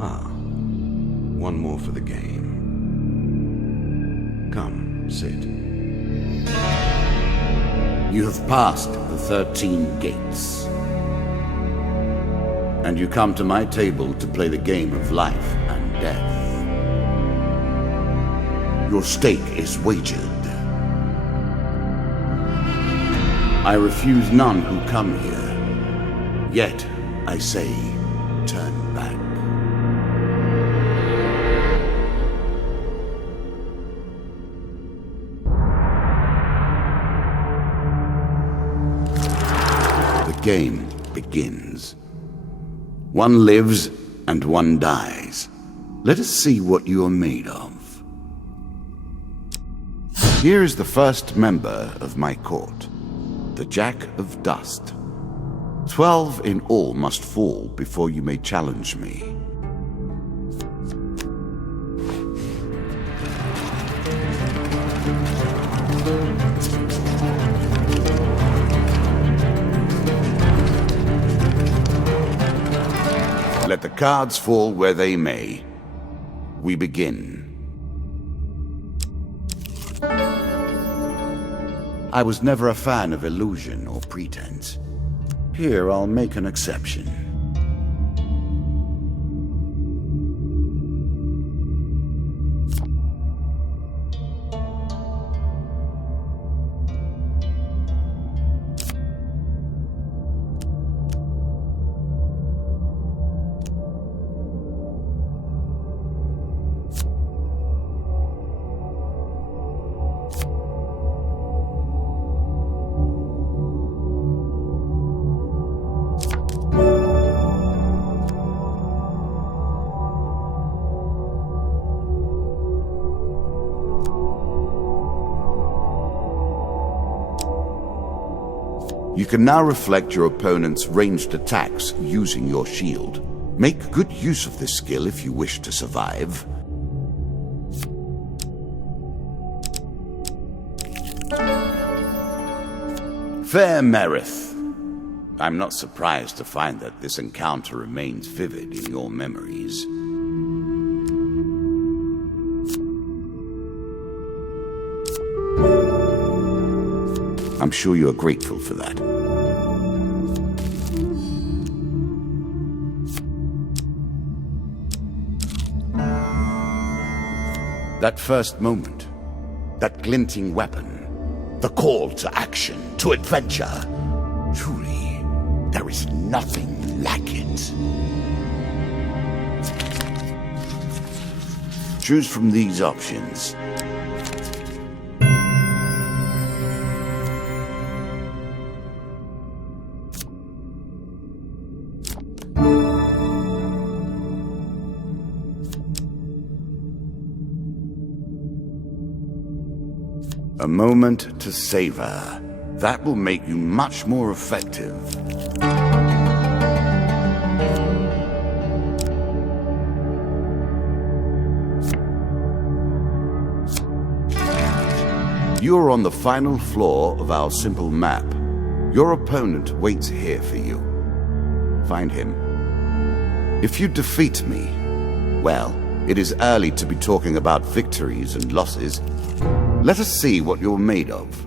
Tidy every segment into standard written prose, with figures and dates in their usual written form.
Ah, one more for the game. Come, sit. You have passed the 13 gates. And you come to my table to play the game of life and death. Your stake is wagered. I refuse none who come here. Yet, I say, turn back. The game begins. One lives and one dies. Let us see what you are made of. Here is the first member of my court, the Jack of Dust. 12 in all must fall before you may challenge me. Let the cards fall where they may. We begin. I was never a fan of illusion or pretense. Here, I'll make an exception. You can now reflect your opponent's ranged attacks using your shield. Make good use of this skill if you wish to survive. Fair Merith, I'm not surprised to find that this encounter remains vivid in your memories. I'm sure you are grateful for that. That first moment, that glinting weapon, the call to action, to adventure. Truly, there is nothing like it. Choose from these options. A moment to savor. That will make you much more effective. You are on the final floor of our simple map. Your opponent waits here for you. Find him. If you defeat me, well, it is early to be talking about victories and losses. Let us see what you're made of.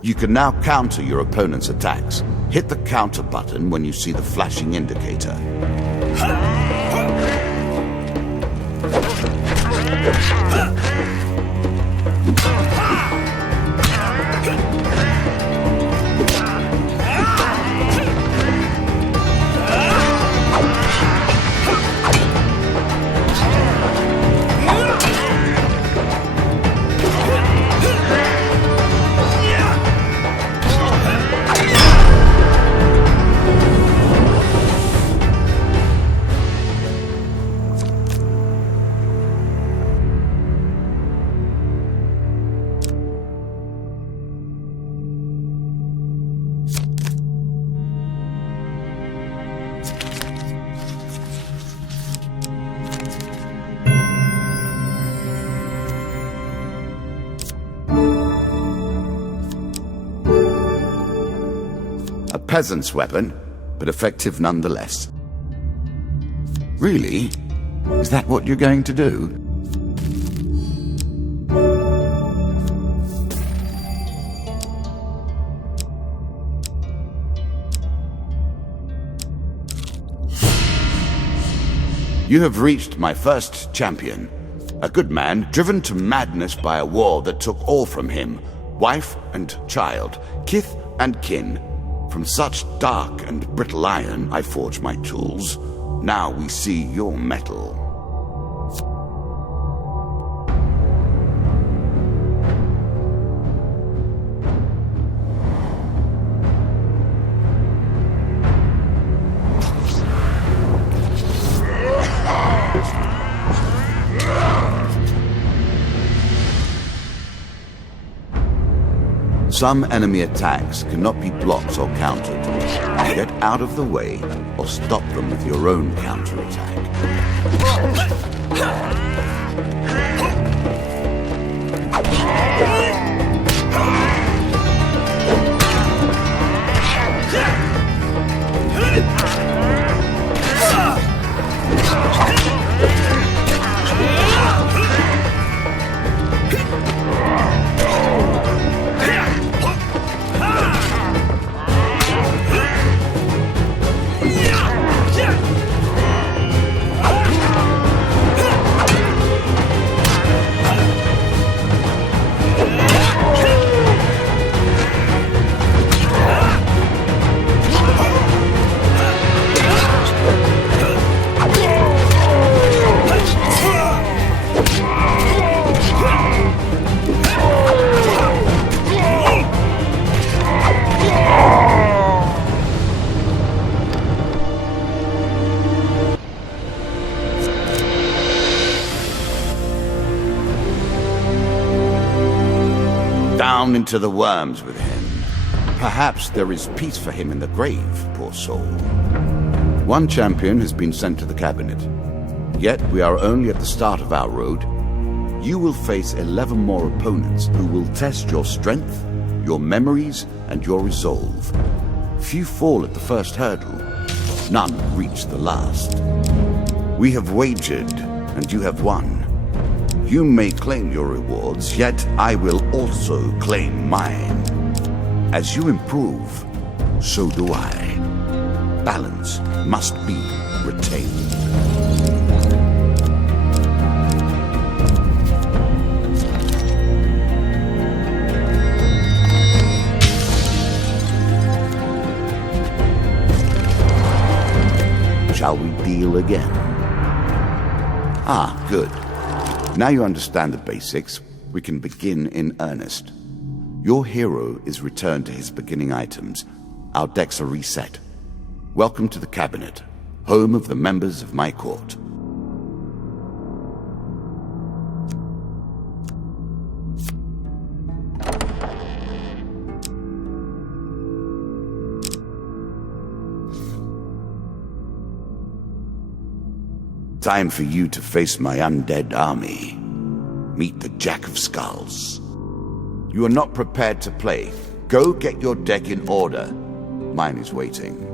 You can now counter your opponent's attacks. Hit the counter button when you see the flashing indicator. peasant's weapon, but effective nonetheless. Really? Is that what you're going to do? You have reached my first champion. A good man driven to madness by a war that took all from him. Wife and child, kith and kin. From such dark and brittle iron I forge my tools. Now we see your metal. Some enemy attacks cannot be blocked or countered. Get out of the way or stop them with your own counterattack. Down into the worms with him. Perhaps there is peace for him in the grave, poor soul. One champion has been sent to the cabinet. Yet we are only at the start of our road. You will face 11 more opponents who will test your strength, your memories, and your resolve. Few fall at the first hurdle. None reach the last. We have wagered, and you have won. You may claim your rewards, yet I will also claim mine. As you improve, so do I. Balance must be retained. Shall we deal again? Ah, good. Now you understand the basics, we can begin in earnest. Your hero is returned to his beginning items. Our decks are reset. Welcome to the cabinet, home of the members of my court. Time for you to face my undead army. Meet the Jack of Skulls. You are not prepared to play. Go get your deck in order. Mine is waiting.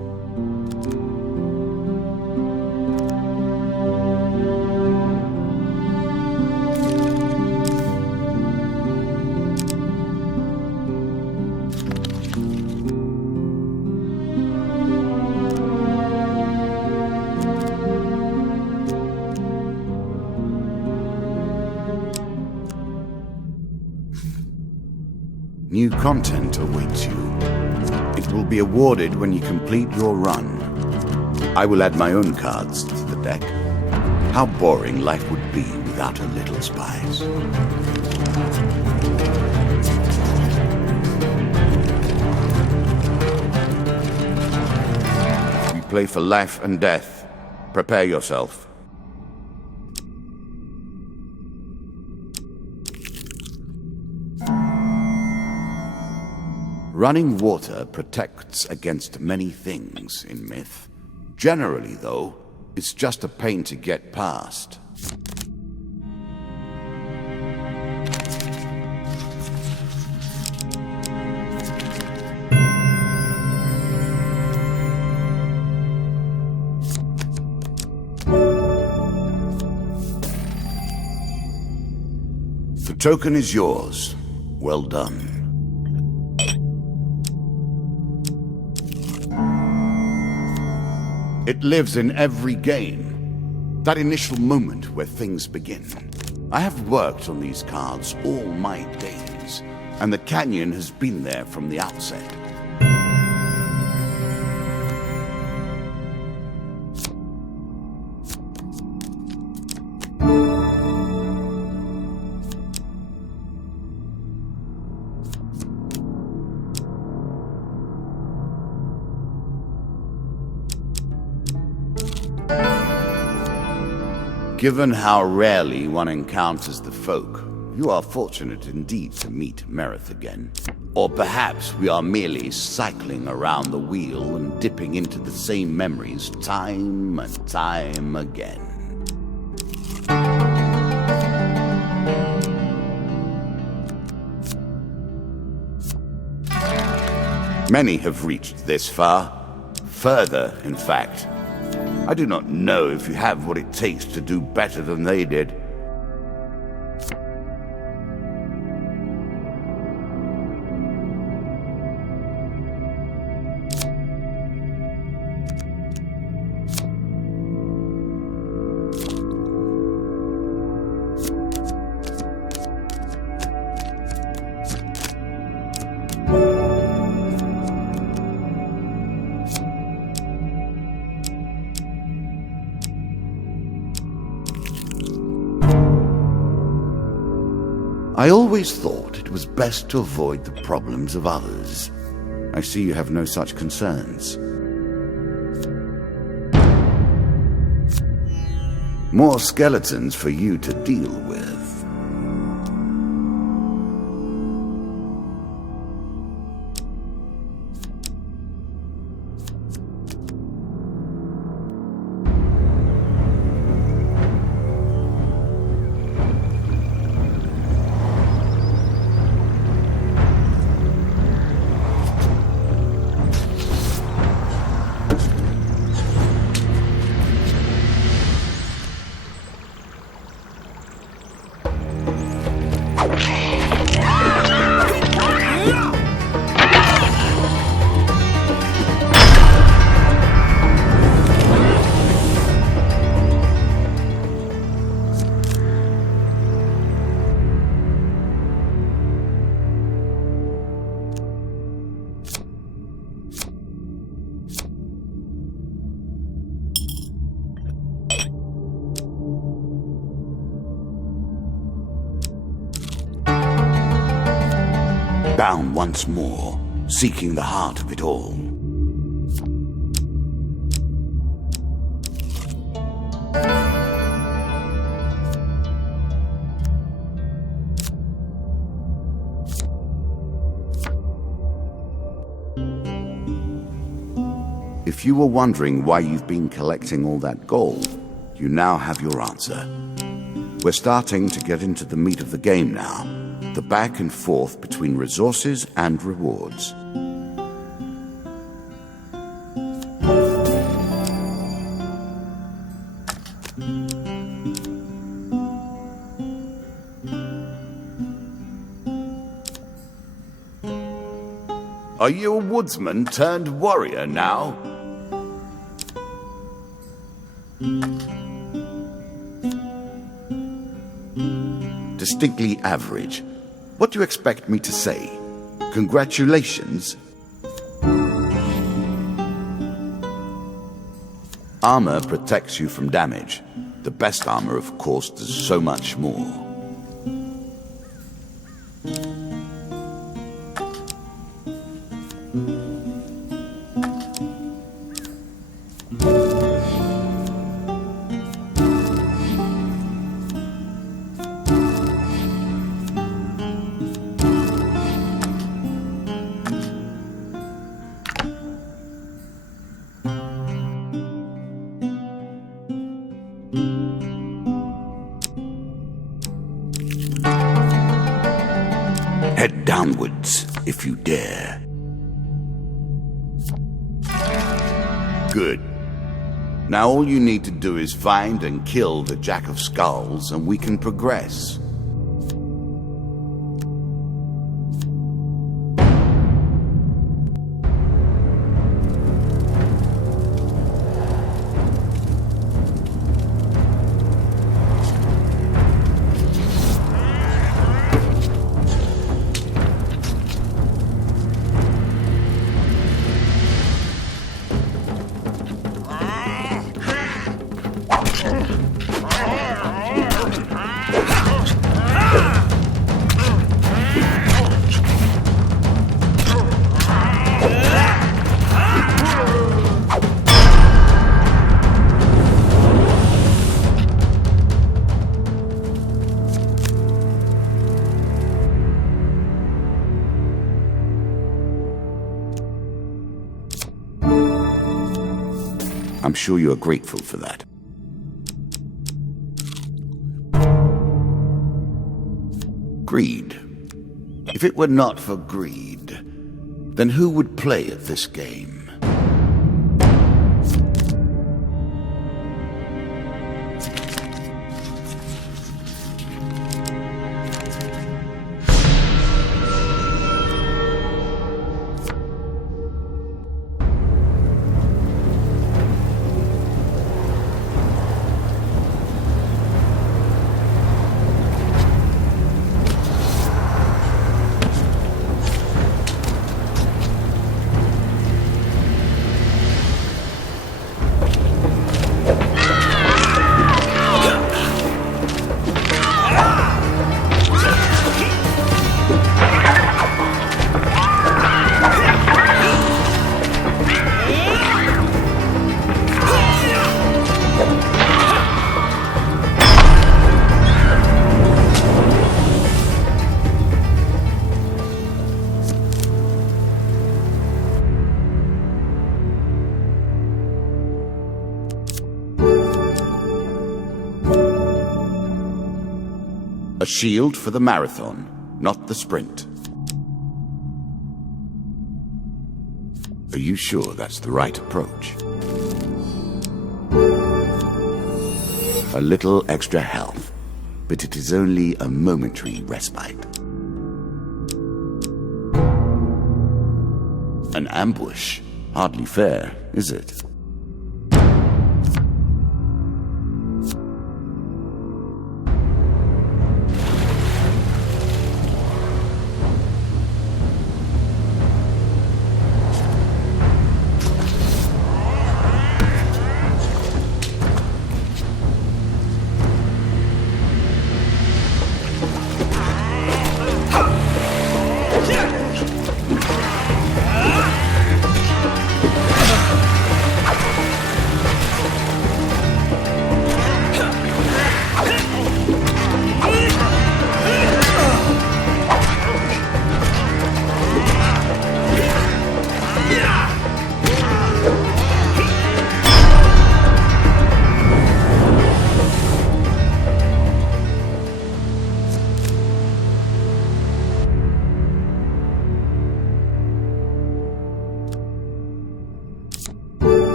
New content awaits you. It will be awarded when you complete your run. I will add my own cards to the deck. How boring life would be without a little spice. We play for life and death. Prepare yourself. Running water protects against many things in myth. Generally, though, it's just a pain to get past. The token is yours. Well done. It lives in every game. That initial moment where things begin. I have worked on these cards all my days, and the canyon has been there from the outset. Given how rarely one encounters the folk, you are fortunate indeed to meet Merith again. Or perhaps we are merely cycling around the wheel and dipping into the same memories time and time again. Many have reached this far. Further, in fact. I do not know if you have what it takes to do better than they did. I always thought it was best to avoid the problems of others. I see you have no such concerns. More skeletons for you to deal with. Bound once more, seeking the heart of it all. If you were wondering why you've been collecting all that gold, you now have your answer. We're starting to get into the meat of the game now. The back and forth between resources and rewards. Are you a woodsman turned warrior now? Distinctly average. What do you expect me to say? Congratulations? Armor protects you from damage. The best armor, of course, does so much more. Head downwards, if you dare. Good. Now all you need to do is find and kill the Jack of Skulls, and we can progress. I'm sure you are grateful for that. Greed. If it were not for greed, then who would play at this game? A shield for the marathon, not the sprint. Are you sure that's the right approach? A little extra health, but it is only a momentary respite. An ambush? Hardly fair, is it?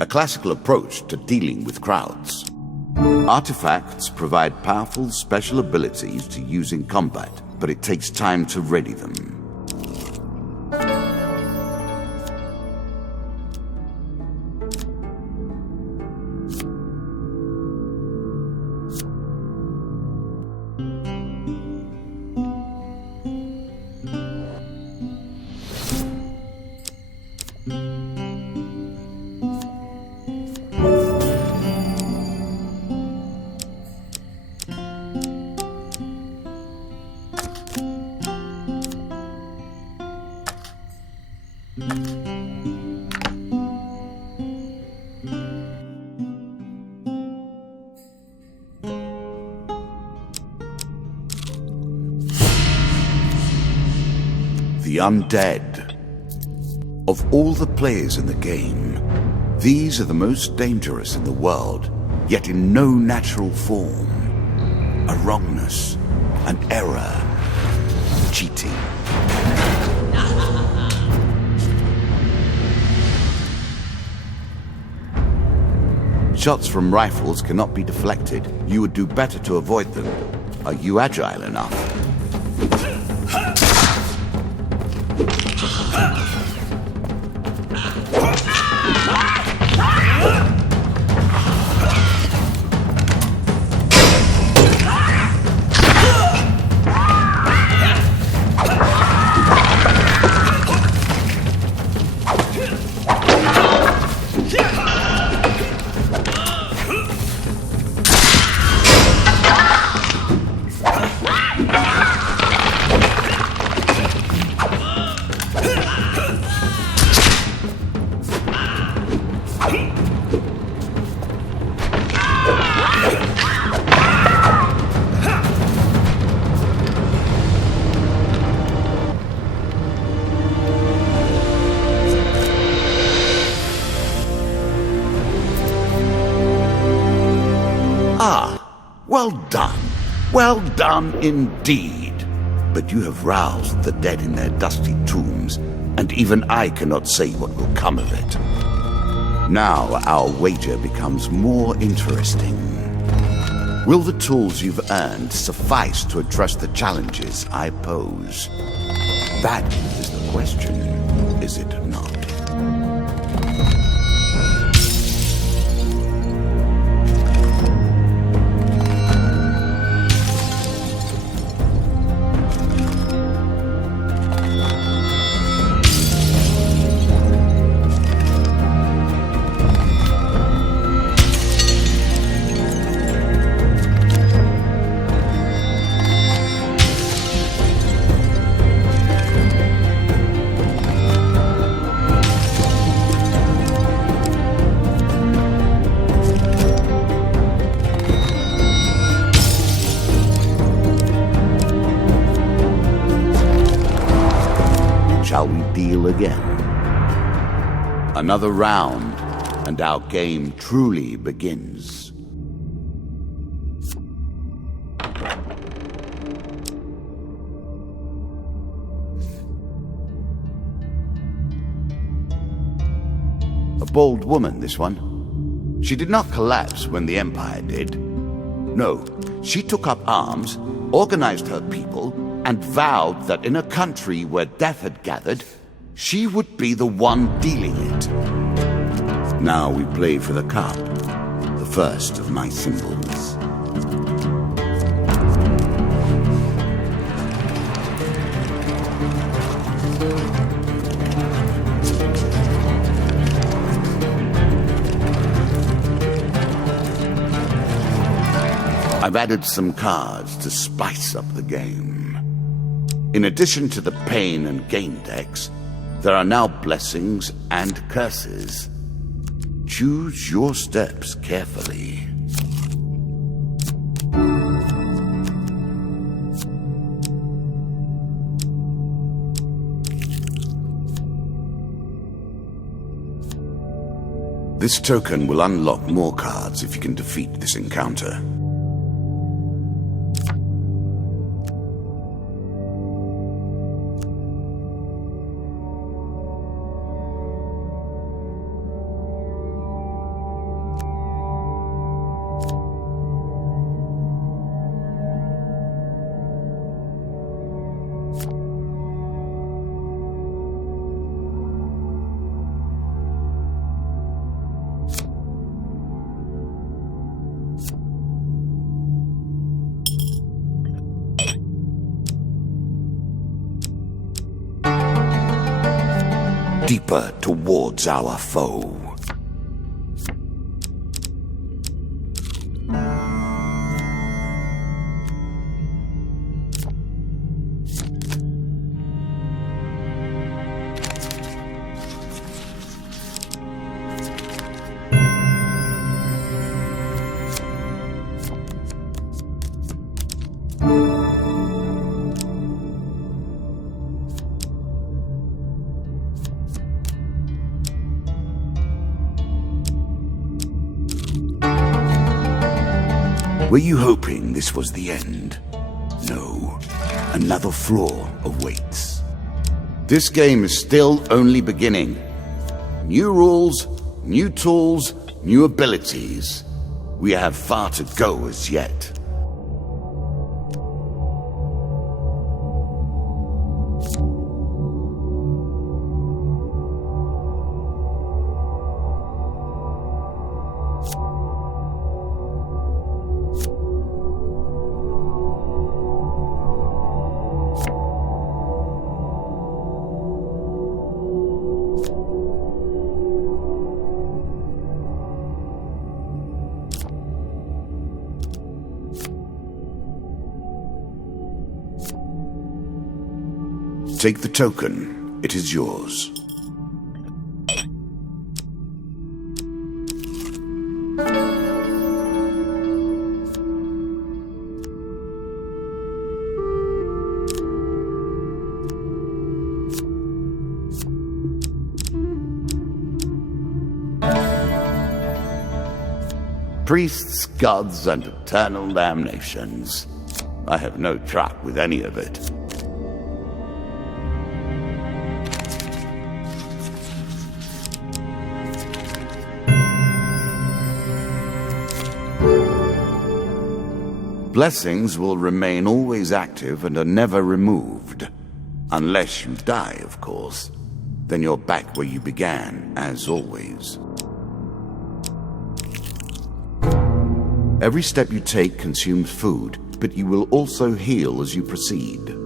A classical approach to dealing with crowds. Artifacts provide powerful special abilities to use in combat, but it takes time to ready them. The undead. Of all the players in the game, these are the most dangerous in the world, yet in no natural form. A wrongness, an error, cheating. Shots from rifles cannot be deflected. You would do better to avoid them. Are you agile enough? Ah, well done. Well done indeed. But you have roused the dead in their dusty tombs, and even I cannot say what will come of it. Now our wager becomes more interesting. Will the tools you've earned suffice to address the challenges I pose? That is the question, is it not? Shall we deal again? Another round, and our game truly begins. A bold woman, this one. She did not collapse when the Empire did. No, she took up arms, organized her people, and vowed that in a country where death had gathered, she would be the one dealing it. Now we play for the cup, the first of my symbols. I've added some cards to spice up the game. In addition to the pain and gain decks, there are now blessings and curses. Choose your steps carefully. This token will unlock more cards if you can defeat this encounter. Deeper towards our foe. Were you hoping this was the end? No. Another flaw awaits. This game is still only beginning. New rules, new tools, new abilities. We have far to go as yet. Take the token. It is yours. Priests, gods, and eternal damnations. I have no truck with any of it. Blessings will remain always active and are never removed. Unless you die, of course. Then you're back where you began, as always. Every step you take consumes food, but you will also heal as you proceed.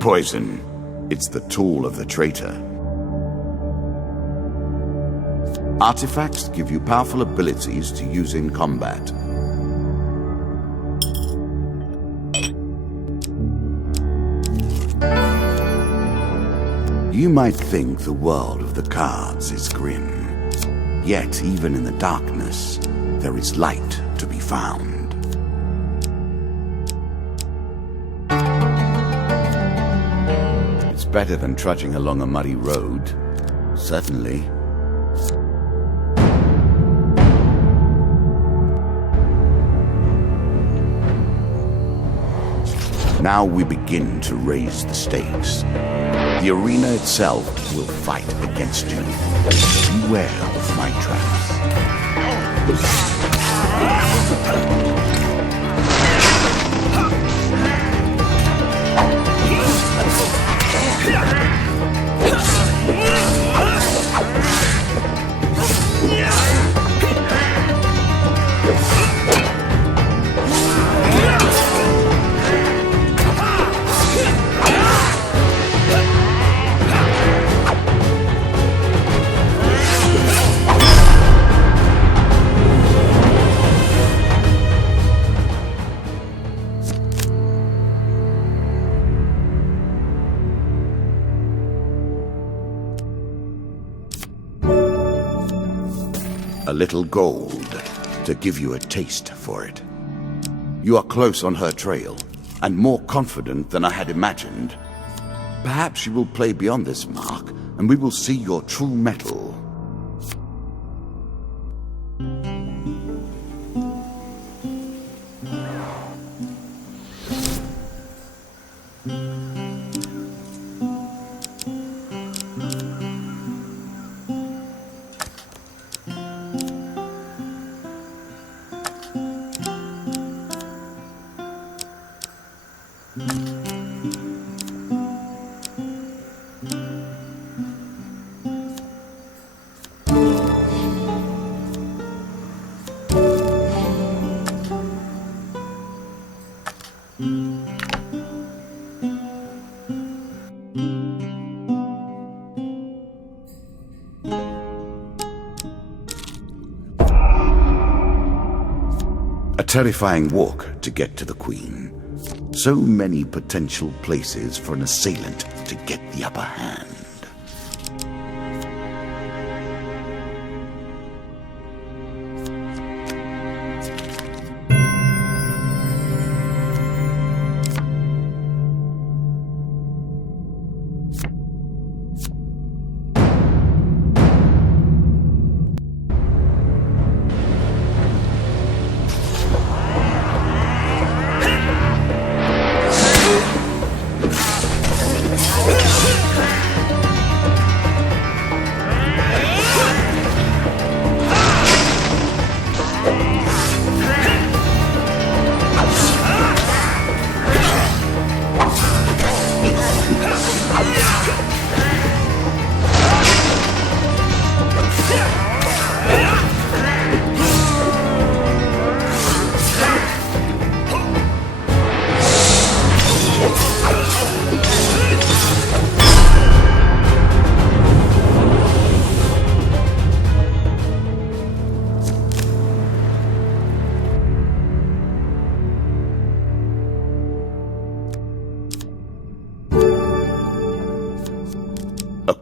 Poison. It's the tool of the traitor. Artifacts give you powerful abilities to use in combat. You might think the world of the cards is grim. Yet, even in the darkness, there is light to be found. It's better than trudging along a muddy road. Certainly. Now we begin to raise the stakes. The arena itself will fight against you. Beware of my traps. A little gold to give you a taste for it. You are close on her trail, and more confident than I had imagined. Perhaps you will play beyond this mark, and we will see your true mettle. A terrifying walk to get to the Queen. So many potential places for an assailant to get the upper hand.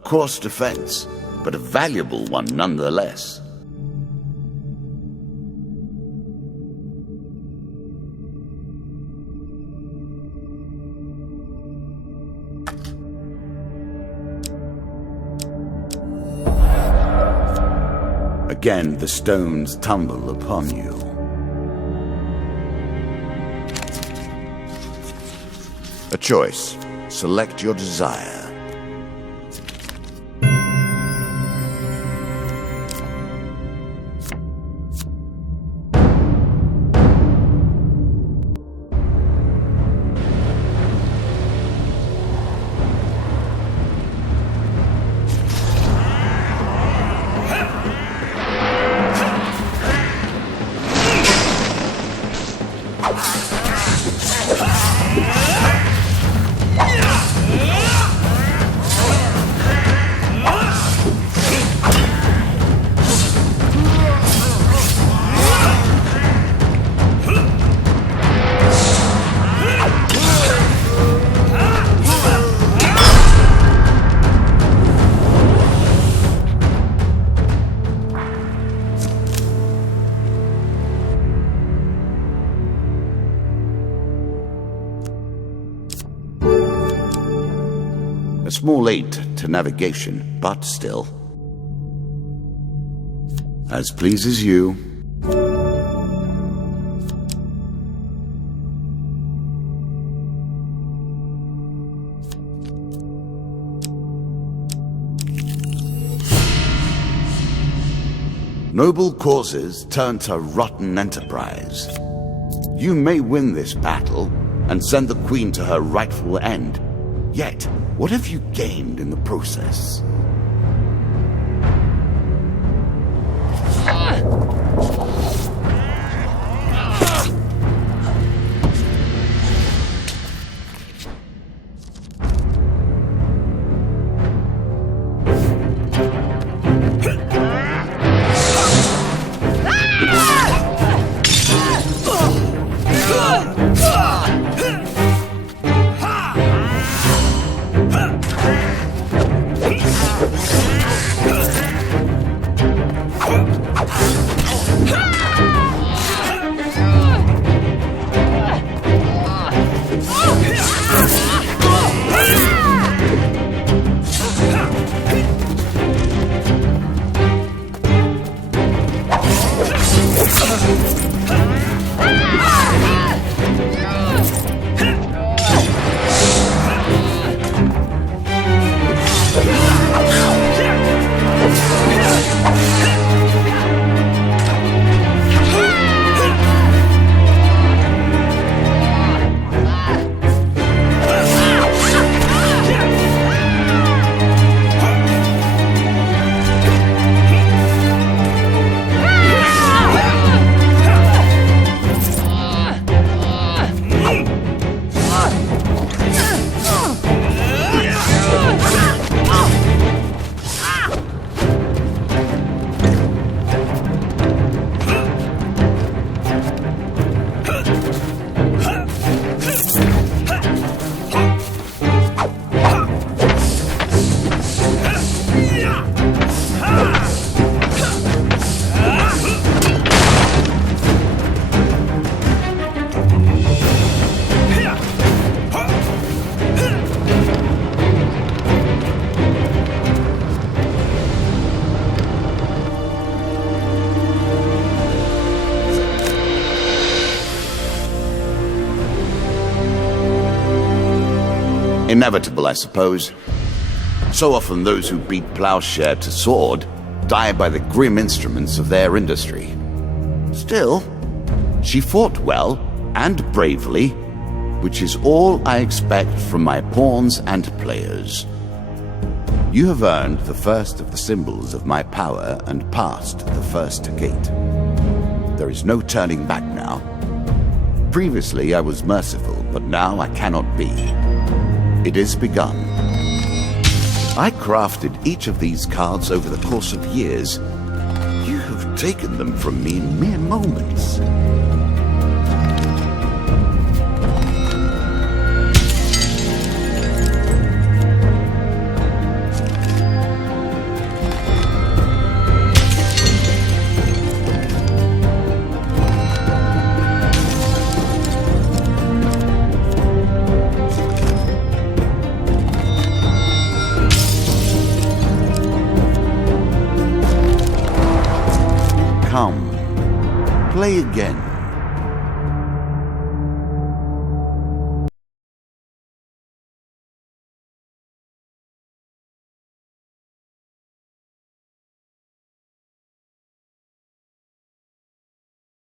coarse defense, but a valuable one nonetheless. Again, the stones tumble upon you. A choice. Select your desire. A small aid to navigation, but still. As pleases you. Noble causes turn to rotten enterprise. You may win this battle and send the Queen to her rightful end. Yet, what have you gained in the process? Inevitable, I suppose. So often those who beat plowshare to sword die by the grim instruments of their industry. Still, she fought well and bravely, which is all I expect from my pawns and players. You have earned the first of the symbols of my power and passed the first gate. There is no turning back now. Previously I was merciful, but now I cannot be. It is begun. I crafted each of these cards over the course of years. You have taken them from me in mere moments. Come, play again.